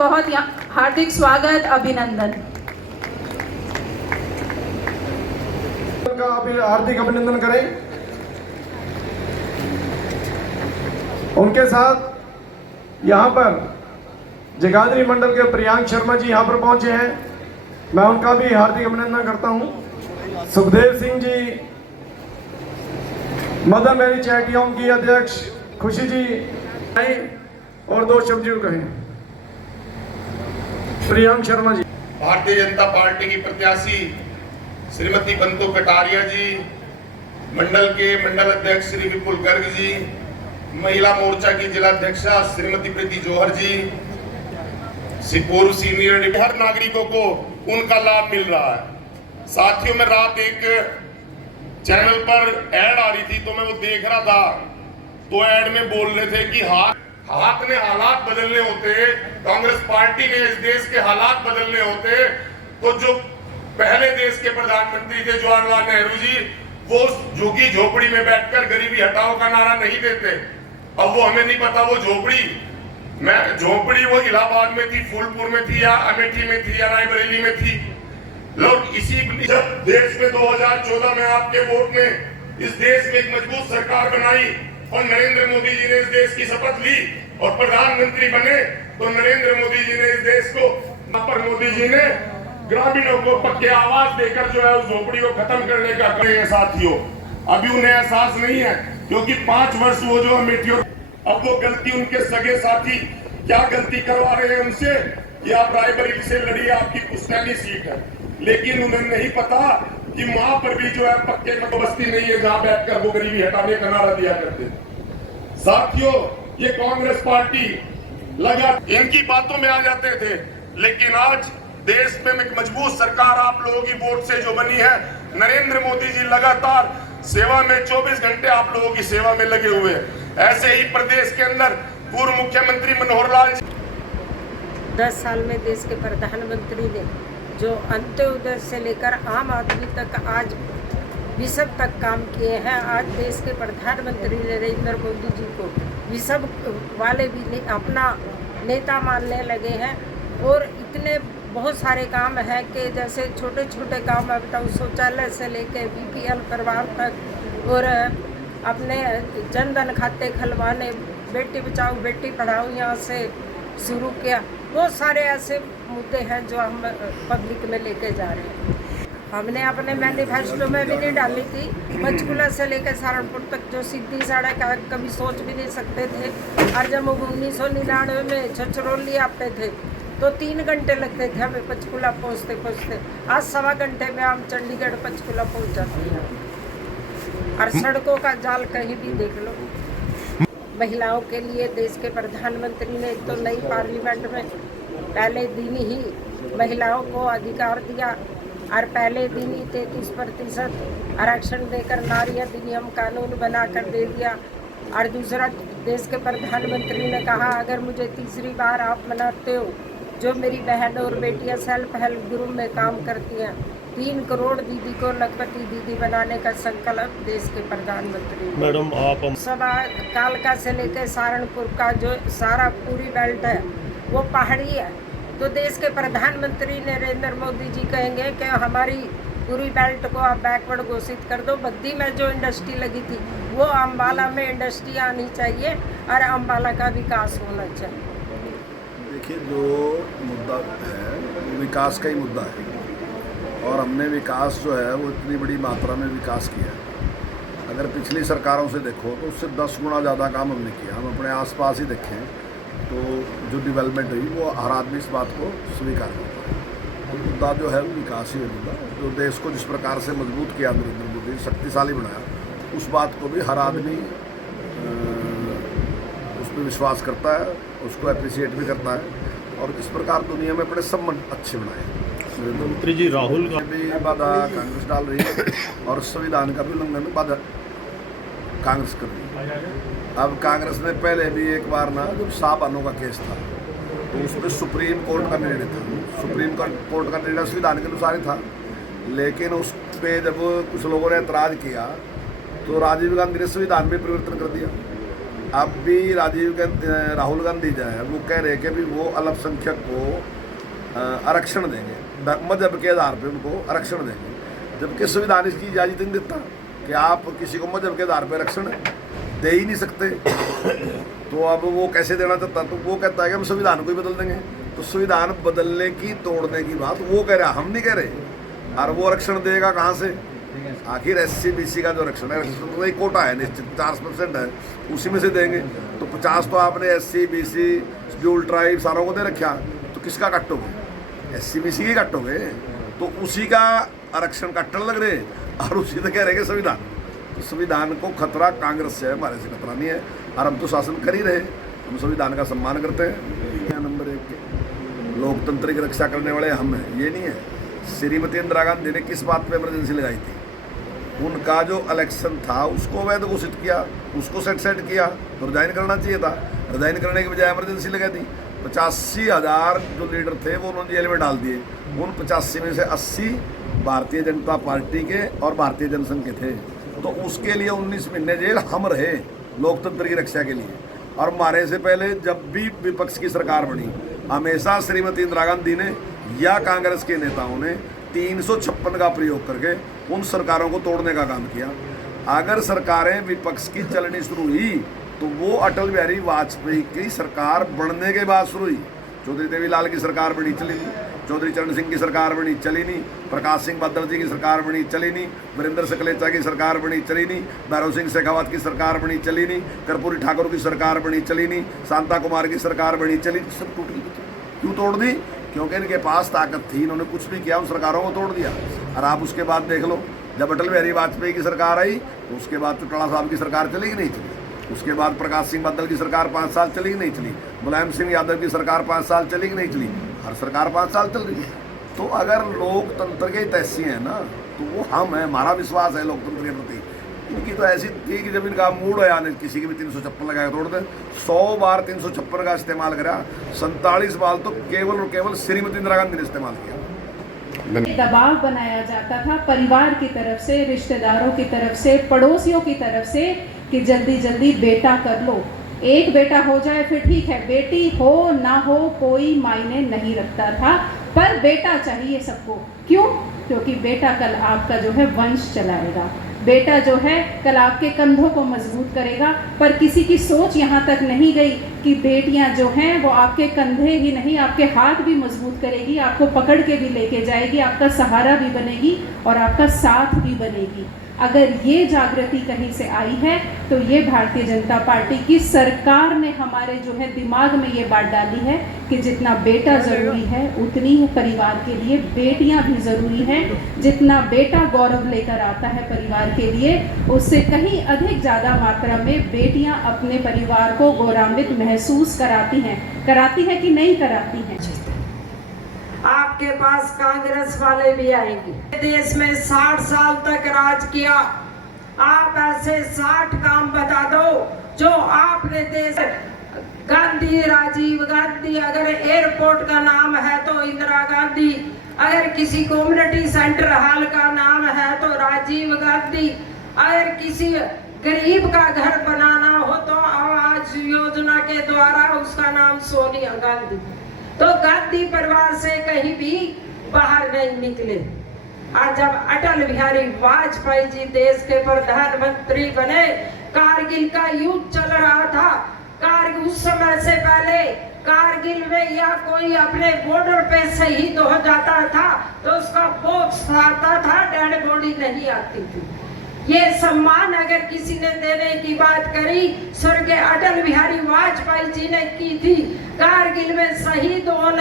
बहुत हार्दिक स्वागत, अभिनंदन। का हार्दिक अभिनंदन करें। उनके साथ यहाँ पर जगाधरी मंडल के प्रियांक शर्मा जी यहाँ पर पहुंचे हैं, मैं उनका भी हार्दिक अभिनंदन करता हूं। सुखदेव सिंह जी, मदर मेरी चैरिटी होम की अध्यक्ष खुशी जी और दो शब्द जी कहें। प्रियांक शर्मा जी। भारतीय जनता पार्टी की प्रत्याशी श्रीमती बंतु कटारिया जी, मंडल के मंडल अध्यक्ष श्री विपुल गर्ग जी, महिला मोर्चा की जिला अध्यक्षा श्रीमती प्रीति जौहर जी, पूर्व सीनियर, हर नागरिकों को उनका लाभ मिल रहा है। साथियों, में रात एक चैनल पर एड आ रही थी तो मैं वो देख रहा था, तो एड में बोल रहे थे कि हाथ ने हालात बदलने होते, कांग्रेस पार्टी ने इस देश के हालात बदलने होते, तो जो पहले देश के प्रधानमंत्री थे जवाहरलाल नेहरू जी, वो झुग्गी झोपड़ी में बैठकर गरीबी हटाओ का नारा नहीं देते। अब वो हमें नहीं पता वो झोपड़ी वो इलाहाबाद में थी, फूलपुर में थी, या अमेठी में थी, या रायबरेली में थी। लोग इसी जब देश में 2014 में आपके वोट ने इस देश में एक मजबूत सरकार बनाई और नरेंद्र मोदी जी ने इस देश की शपथ ली और प्रधानमंत्री बने, तो नरेंद्र मोदी जी ने इस देश को, पर मोदी जी ने ग्रामीणों को पक्के आवास देकर जो है उस झोपड़ी को खत्म करने का करे। साथियों, अभी उन्हें एहसास नहीं है, क्योंकि 5 वर्ष वो जो अमेठी, अब वो गलती उनके सगे साथी क्या गलती करवा रहे हैं उनसे कि आप रायबरेली से लड़िए, आपकी पुश्तैनी सीट है। लेकिन उन्हें नहीं पता कि वहां पर भी जो है पक्के में बस्ती नहीं है जहां बैठकर वो गरीबी हटाने का नारा दिया करते। साथियों, ये कांग्रेस पार्टी लगा इनकी बातों में आ जाते थे, लेकिन आज देश में एक मजबूत सरकार आप लोगों की वोट से जो बनी है, नरेंद्र मोदी जी लगातार सेवा में 24 घंटे आप लोगों की सेवा में लगे हुए हैं। ऐसे ही प्रदेश के अंदर पूर्व मुख्यमंत्री मनोहर लाल जी 10 साल में देश के प्रधानमंत्री ने जो अंत्योदय से लेकर आम आदमी तक आज विश्व तक काम किए हैं। आज देश के प्रधानमंत्री नरेंद्र मोदी जी को विश्व वाले भी अपना नेता मानने लगे हैं, और इतने बहुत सारे काम हैं कि जैसे छोटे छोटे काम अब तो शौचालय से लेकर BPL परिवार तक, और अपने जनधन खाते खुलवाने, बेटी बचाओ बेटी पढ़ाओ यहाँ से शुरू किया। बहुत सारे ऐसे मुद्दे हैं जो हम पब्लिक में लेके जा रहे हैं। हमने अपने मैनिफेस्टो में भी नहीं डाली थी, पंचकुला से लेकर सहारनपुर तक जो सीधी सड़क है, कभी सोच भी नहीं सकते थे। और जब 1999 में छछरौली आते थे तो 3 घंटे लगते थे हमें पंचकुला पहुँचते पहुँचते। आज 1.25 घंटे में हम चंडीगढ़ पंचकुला पहुँच जाते हैं। और सड़कों का जाल कहीं भी देख लो। महिलाओं के लिए देश के प्रधानमंत्री ने तो नई पार्लियामेंट में पहले दिन ही महिलाओं को अधिकार दिया, और पहले दिन ही 33% आरक्षण देकर नारी अधिनियम कानून बनाकर दे दिया। और दूसरा, देश के प्रधानमंत्री ने कहा, अगर मुझे तीसरी बार आप बनाते हो, जो मेरी बहन और बेटियां सेल्फ हेल्प ग्रुप में काम करती हैं, 3 करोड़ दीदी को लखपति दीदी बनाने का संकल्प देश के प्रधानमंत्री। मैडम, आप सभा कालका से लेकर सहारनपुर का जो सारा पूरी बेल्ट है वो पहाड़ी है, तो देश के प्रधानमंत्री नरेंद्र मोदी जी कहेंगे कि हमारी पूरी बेल्ट को आप बैकवर्ड घोषित कर दो। बद्दी में जो इंडस्ट्री लगी थी वो अम्बाला में इंडस्ट्री आनी चाहिए, और अम्बाला का विकास होना चाहिए। देखिए, जो मुद्दा है वो विकास का ही मुद्दा है, और हमने विकास जो है वो इतनी बड़ी मात्रा में विकास किया है। अगर पिछली सरकारों से देखो तो उससे 10 गुना ज़्यादा काम हमने किया। हम अपने आसपास ही देखें तो जो डेवलपमेंट हुई वो हर आदमी इस बात को स्वीकार करता है। तो मुद्दा जो है वो विकास ही है मुद्दा, जो देश को जिस प्रकार से मजबूत किया नरेंद्र मोदी, शक्तिशाली बनाया, उस बात को भी हर आदमी उस पर विश्वास करता है, उसको अप्रिशिएट भी करता है, और इस प्रकार दुनिया में बड़े संबंध अच्छे बनाए। मंत्री जी राहुल का भी बाधा कांग्रेस डाल रही है, और संविधान का भी उल्लंघन में बाधा कांग्रेस कर रही है। अब कांग्रेस ने पहले भी एक बार ना, जब शाहबानो का केस था तो उसमें सुप्रीम कोर्ट का निर्णय था, सुप्रीम कोर्ट का निर्णय संविधान के अनुसार ही था, लेकिन उस पर जब कुछ लोगों ने ऐतराज़ किया तो राजीव गांधी ने संविधान में परिवर्तन कर दिया। अब भी राहुल गांधी जो है वो कह रहे हैं कि भी वो अल्पसंख्यक को आरक्षण देंगे, मजहब के आधार पे उनको आरक्षण देंगे, जबकि संविधान इसकी इजाज़त नहीं देता कि आप किसी को मजहब के आधार पर आरक्षण दे ही नहीं सकते। तो अब वो कैसे देना चाहता, तो वो कहता है कि हम संविधान को ही बदल देंगे। तो संविधान बदलने की तोड़ने की बात वो कह रहा, हम नहीं कह रहे। और वो आरक्षण देगा कहाँ से? आखिर SC BC का जो आरक्षण है तो एक कोटा है निश्चित 50% है, उसी में से देंगे। तो 50 तो आपने SC BC शेड्यूल ट्राइब सारों को दे रखा, तो किसका काटोगे? SC BC ही काटोगे। तो उसी का आरक्षण काटने लग रहे और उसी तो कह रहे संविधान। तो संविधान को खतरा कांग्रेस से है, हमारे से खतरा नहीं है। और हम तो शासन कर ही रहे, हम संविधान का सम्मान करते हैं। नंबर 1 के लोकतंत्र की रक्षा करने वाले हम हैं, ये नहीं है। श्रीमती इंदिरा गांधी ने किस बात पे इमरजेंसी लगाई थी? उनका जो इलेक्शन था उसको अवैध घोषित किया, उसको सेट किया, तो रिजाइन करना चाहिए था। रिजाइन करने की बजाय इमरजेंसी लगा दी। 85,000 जो लीडर थे वो उन्होंने जेल में डाल दिए। उन 85 में से 80 भारतीय जनता पार्टी के और भारतीय जनसंघ के थे। तो उसके लिए 19 महीने जेल हम रहे लोकतंत्र की रक्षा के लिए। और हमारे से पहले जब भी विपक्ष की सरकार बनी, हमेशा श्रीमती इंदिरा गांधी ने या कांग्रेस के नेताओं ने 356 का प्रयोग करके उन सरकारों को तोड़ने का काम किया। अगर सरकारें विपक्ष की चलनी शुरू हुई तो वो अटल बिहारी वाजपेयी की सरकार बनने के बाद शुरू हुई। चौधरी देवीलाल की सरकार बनी, चली नहीं। चौधरी चरण सिंह की सरकार बनी, चली नहीं। प्रकाश सिंह बादल जी की सरकार बनी, चली नहीं। वीरेंद्र सकलेचा की सरकार बनी, चली नहीं। भैरव सिंह शेखावत की सरकार बनी, चली नहीं। कर्पूरी ठाकुर की सरकार बनी, चली नहीं। शांता कुमार की सरकार बनी, चली, सब टूट गई। क्यों तोड़ दी? क्योंकि इनके पास ताकत थी, इन्होंने कुछ भी किया, उन सरकारों को तोड़ दिया। और आप उसके बाद देख लो, जब अटल बिहारी वाजपेयी की सरकार आई तो उसके बाद चौटाला साहब की सरकार चली कि नहीं चली? उसके बाद प्रकाश सिंह बादल की सरकार 5 साल चली कि नहीं चली? मुलायम सिंह यादव की सरकार 5 साल चली कि नहीं चली? हर सरकार 5 साल चल रही है। तो अगर लोकतंत्र के तैसी हैं ना, तो वो हम हैं, हमारा विश्वास है लोकतंत्र के प्रति। इनकी तो ऐसी थी कि जब इनका मूड आया नहीं, किसी की भी 356 लगाया तोड़ दे। 100 बार 356 का इस्तेमाल करा, 47 बार तो केवल और केवल श्रीमती इंदिरा गांधी ने इस्तेमाल किया। दबाव बनाया जाता था परिवार की तरफ से, रिश्तेदारों की तरफ से, पड़ोसियों की तरफ से कि जल्दी जल्दी बेटा कर लो, एक बेटा हो जाए फिर ठीक है, बेटी हो ना हो कोई मायने नहीं रखता था, पर बेटा चाहिए सबको। क्यों? क्योंकि बेटा कल आपका जो है वंश चलाएगा, बेटा जो है कल आपके कंधों को मजबूत करेगा। पर किसी की सोच यहाँ तक नहीं गई कि बेटियाँ जो हैं वो आपके कंधे ही नहीं आपके हाथ भी मजबूत करेगी, आपको पकड़ के भी लेके जाएगी, आपका सहारा भी बनेगी और आपका साथ भी बनेगी। अगर ये जागृति कहीं से आई है तो ये भारतीय जनता पार्टी की सरकार ने हमारे जो है दिमाग में ये बात डाली है कि जितना बेटा ज़रूरी है उतनी ही परिवार के लिए बेटियां भी ज़रूरी हैं। जितना बेटा गौरव लेकर आता है परिवार के लिए, उससे कहीं अधिक ज़्यादा मात्रा में बेटियां अपने परिवार को गौरवान्वित महसूस कराती हैं कि नहीं कराती हैं। आपके पास कांग्रेस वाले भी आएंगे। देश में 60 साल तक राज किया, आप ऐसे 60 काम बता दो जो आपने देश। गांधी, राजीव गांधी, अगर एयरपोर्ट का नाम है तो इंदिरा गांधी, अगर किसी कम्युनिटी सेंटर हॉल का नाम है तो राजीव गांधी, अगर किसी गरीब का घर बनाना हो तो आवास योजना के द्वारा उसका नाम सोनिया गांधी। तो गांधी परिवार से कहीं भी बाहर नहीं निकले। और जब अटल बिहारी वाजपेयी जी देश के प्रधानमंत्री बने, कारगिल का युद्ध चल रहा था, कारगिल उस समय से पहले कारगिल में या कोई अपने बॉर्डर पे शहीद हो जाता था तो उसका बॉक्स आता था, डेड बॉडी नहीं आती थी। ये सम्मान अगर किसी ने देने की बात करी, स्वर्गीय अटल बिहारी वाजपेयी जी ने की थी। कारगिल में शहीद होने